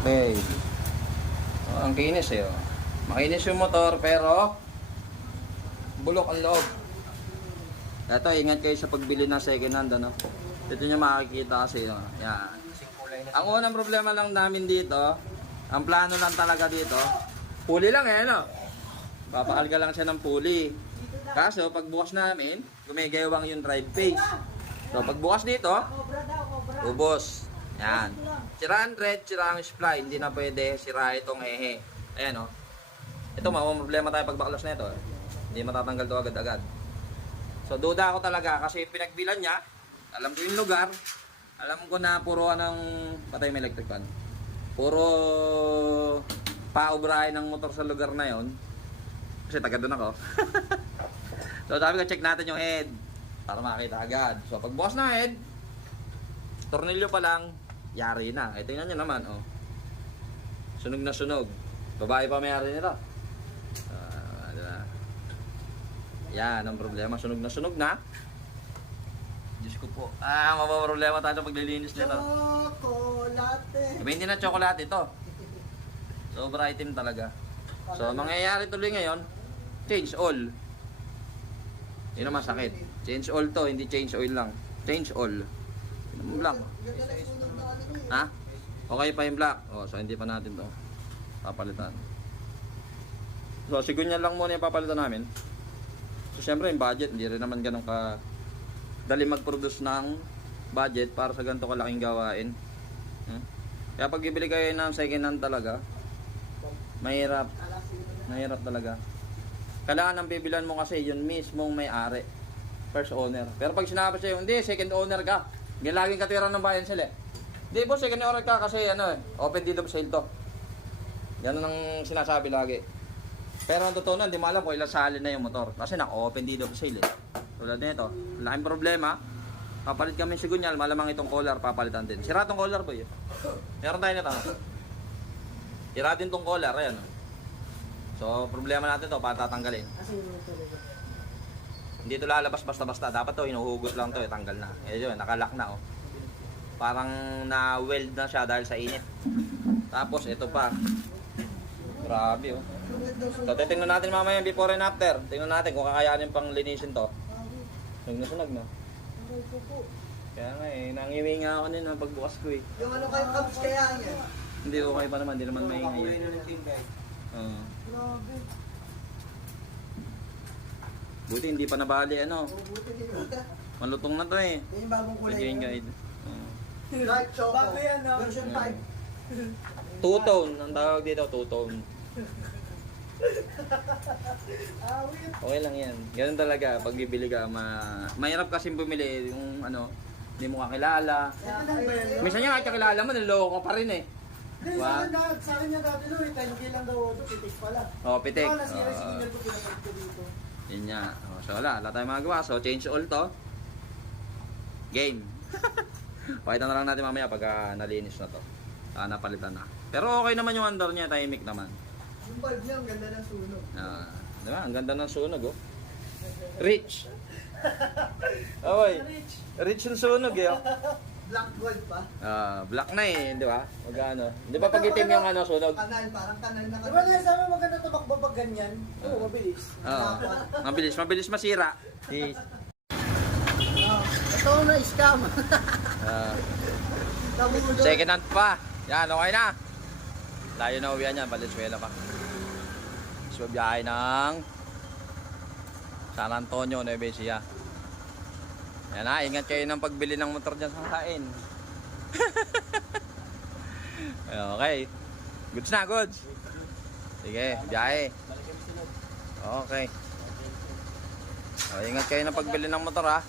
Okay. Oh, ang kinis eh. Oh. Makinis yung motor pero bulok ang loob. Ito, ingat kayo sa pagbili ng second hand, ano? Ito nyo makikita kasi, oh. Yan. Ang unang problema lang namin dito, ang plano lang talaga dito, puli lang eh, no? Papakalga lang siya ng puli. Kaso, pagbukas namin, gumigewang yung drive phase. So, pagbukas dito, ubos. Yan. Sira ang thread, sira ang spline. Hindi na pwede sira itong ehe. Ayan, oh. Ito, problema tayo pagbaklas na ito. eh. Hindi matatanggal to agad-agad. So, duda ako talaga kasi pinagbilan niya. Alam ko yung lugar. Alam ko na puro anong patay may electric fan. Puro paubrahe ng motor sa lugar na yon. Kasi taga doon ako. so, sabi ko, check natin yung head. Para makita agad. So, pagbukas na head, tornilyo pa lang, yari na. Eh, tingnan nyo naman, oh. Sunog na sunog. Babae pa may-ari nito. Ah, diba? Yan ang problema. Sunog na sunog na. Diyos ko po. Ah, mapaproblema tayo paglilinis nito. Chocolate. Sabi hindi na chocolate ito. Sobra item talaga. So, ang mangyayari tuloy ngayon, change all. Yun ang masakit. Change all to, hindi change oil lang. Change all. Black. Ha? Okay pa yung black. Oh, so hindi pa natin to. Papalitan. So, sigunyan lang muna yung papalitan namin. So, syempre yung budget, hindi rin naman ganun ka dali mag-produce ng budget para sa ganito kalaking gawain. Hmm? Kaya pag bibili kayo ng second hand talaga, mahirap. Mahirap talaga. Kailangan ang bibilan mo kasi yun mismong may-ari. First owner. Pero pag sinabi sa'yo, hindi, second owner ka. Hindi laging katira ng bayan sila. eh. Hindi po, second owner ka kasi ano eh, open deed of sale to. Ganun ang sinasabi lagi. Pero ang totoo na, hindi mo alam kung ilang sali na yung motor. Kasi naka-open deed of sale eh. Tulad nito, laking problema. Papalit kami si Gunyal, malamang itong collar papalitan din. Sira tong collar boy. eh. Meron tayo nito. Sira din tong collar, ayan. So, problema natin to, patatanggalin. Hindi to lalabas basta-basta. Dapat to, hinuhugot lang to, eh, tanggal na. Eh, yun, nakalock na, oh. Parang na-weld na siya dahil sa init. Tapos, ito pa. Grabe, oh. So, titingnan natin mamaya yung before and after. Tingnan natin kung kakayanin pang linisin to. Sunog na sunog, ko po. Kaya nga eh, nangiwi nga ako din ang pagbukas ko eh. Yung ano kayo cups kaya yan? Hindi okay pa naman, hindi naman maingay. eh. Oo. Grabe. buti hindi pa nabali ano. Malutong na to eh. Yung bagong kulay. Yung niya. guide. Oo. Dark choco. Bago yan, no? Version Yeah. 5. Two-tone, ang tawag dito, two-tone. Okay lang yan. Ganun talaga, pag bibili ka, ma mahirap kasi bumili yung ano, hindi mo kakilala. Ito? Minsan niya kahit kakilala mo, niloko ka pa rin eh. Hindi, Diba? sa akin, sa akin niya dati no, 10k lang daw auto, pitik pala. Oh, pitik. Ikaw, nasira yung Oo. signal ko, pinapag ko dito. Yun nga. Oh, so wala, wala tayong magagawa. So change all to. Game. Pakita na lang natin mamaya pag ah, nalinis na to. Ah, napalitan na. Pero okay naman yung under niya, tahimik naman. Yung bulb niya, ang ganda ng sunog. Ah, di ba? Ang ganda ng sunog, oh. Rich. Oy, rich yung sunog, eh. oh. Black gold pa. Ah, black na eh, di ba? Wag ano. Di ba pag itim yung ano, sunog? Kanal, parang kanal na Di ba kanal. na sabi maganda tumakbo pag ganyan? Oo, mabilis. Oo. Mabilis, mabilis masira. Yes. Oh, ito na scam. Tabulog. second hand pa. Yan, okay na. Tayo na uwian yan, Valenzuela pa. So, biyahe ng San Antonio, Nueva Ecija. Yan na, ingat kayo ng pagbili ng motor dyan sa kain. okay. Goods na, goods. Sige, biyahe. Okay. O, ingat kayo ng pagbili ng motor ha.